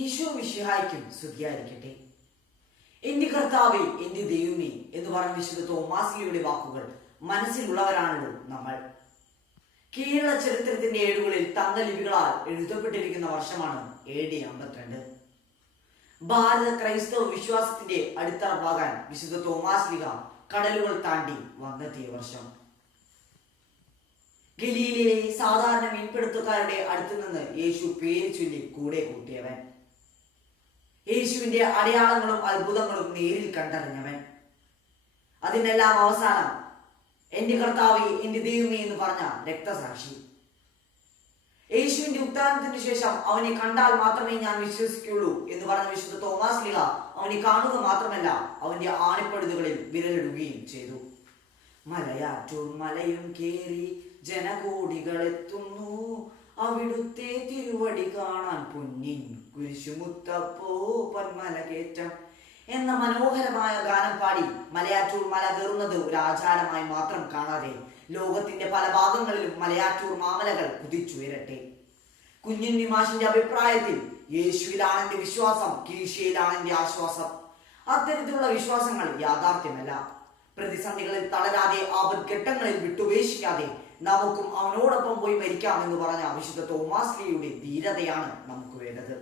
ഈശോ മിശിഹായ്ക്കും സ്തുതിയായിരിക്കട്ടെ. എന്റെ കർത്താവേ, എന്റെ ദൈവമേ എന്ന് പറഞ്ഞ വിശുദ്ധ തോമാസ്ലിയുടെ വാക്കുകൾ മനസ്സിലുള്ളവരാണല്ലോ നമ്മൾ. കേരള ചരിത്രത്തിന്റെ ഏടുകളിൽ തങ്കലിപികളാൽ എഴുതപ്പെട്ടിരിക്കുന്ന വർഷമാണ് AD 52. ഭാരത ക്രൈസ്തവ വിശ്വാസത്തിന്റെ അടിത്തറപ്പാകാൻ വിശുദ്ധ തോമാസ്ലിഹ കടലുകൾ താണ്ടി വന്നെത്തിയ വർഷം. ഗലീലയിലെ സാധാരണ മീൻപിടുത്തക്കാരുടെ അടുത്ത് നിന്ന് യേശു പേര് ചൊല്ലി കൂടെ കൂട്ടിയവൻ, യേശുവിന്റെ അടയാളങ്ങളും അത്ഭുതങ്ങളും നേരിൽ കണ്ടറിഞ്ഞവൻ, അതിനെല്ലാം അവസാനം എന്റെ കർത്താവേ, എന്റെ ദൈവമേ എന്ന് പറഞ്ഞ രക്തസാക്ഷി. യേശുവിന്റെ ഉത്ഥാനത്തിന് ശേഷം അവനെ കണ്ടാൽ മാത്രമേ ഞാൻ വിശ്വസിക്കുള്ളൂ എന്ന് പറഞ്ഞ വിശുദ്ധ തോമാസ്ലിഹ അവനെ കാണുക മാത്രമല്ല, അവന്റെ ആണിപ്പഴുതുകളിൽ വിരലിടുകയും ചെയ്തു. മലയാറ്റൂർ മലയും കേറി ജനകോടികളെത്തുന്നു, അവിടുത്തെ തിരുവടി കാണാൻ പൊന്നിൻ കുരിശുമുത്തപ്പോ പന്മല കയറ്റം എന്ന മനോഹരമായ ഗാനം പാടി മലയാറ്റൂർ മല കയറുന്നത് ഒരു ആചാരമായി മാത്രം കാണാതെ ലോകത്തിന്റെ പല ഭാഗങ്ങളിലും മലയാറ്റൂർ മാമലകൾ കുതിച്ചുയരട്ടെ. കുഞ്ഞുണ്ണി മാഷിന്റെ അഭിപ്രായത്തിൽ യേശുവിലാണ് എന്റെ വിശ്വാസം, കീശയിലാണ് എന്റെ ആശ്വാസം. അത്തരത്തിലുള്ള വിശ്വാസങ്ങൾ യാഥാർത്ഥ്യമല്ല. പ്രതിസന്ധികളിൽ തളരാതെ, ആപത്ഘട്ടങ്ങളിൽ വിട്ടുപേക്ഷിക്കാതെ നമുക്കും അവനോടൊപ്പം പോയി മരിക്കാമെന്ന് പറഞ്ഞ വിശുദ്ധ തോമാസ്ലിയുടെ ധീരതയാണ് നമുക്ക് വേണ്ടത്.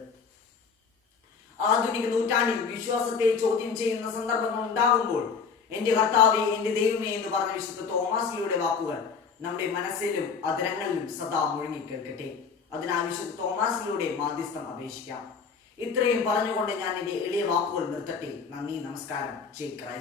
ആധുനിക നൂറ്റാണ്ടിൽ വിശ്വാസത്തെ ചോദ്യം ചെയ്യുന്ന സന്ദർഭങ്ങൾ ഉണ്ടാകുമ്പോൾ എന്റെ കർത്താവേ, എന്റെ ദൈവമേ എന്ന് പറഞ്ഞ വിശുദ്ധ തോമാസ്ലിയുടെ വാക്കുകൾ നമ്മുടെ മനസ്സിലും അധരങ്ങളിലും സദാ മുഴങ്ങിക്കേൾക്കട്ടെ. അതിനാൽ വിശുദ്ധ തോമാസ്ലിയുടെ മാധ്യസ്ഥം അപേക്ഷിക്കാം. ഇത്രയും പറഞ്ഞുകൊണ്ട് ഞാൻ എന്റെ എളിയ വാക്കുകൾ നിർത്തട്ടെ. നന്ദി, നമസ്കാരം. ജയ് ക്രൈസ്റ്റ്.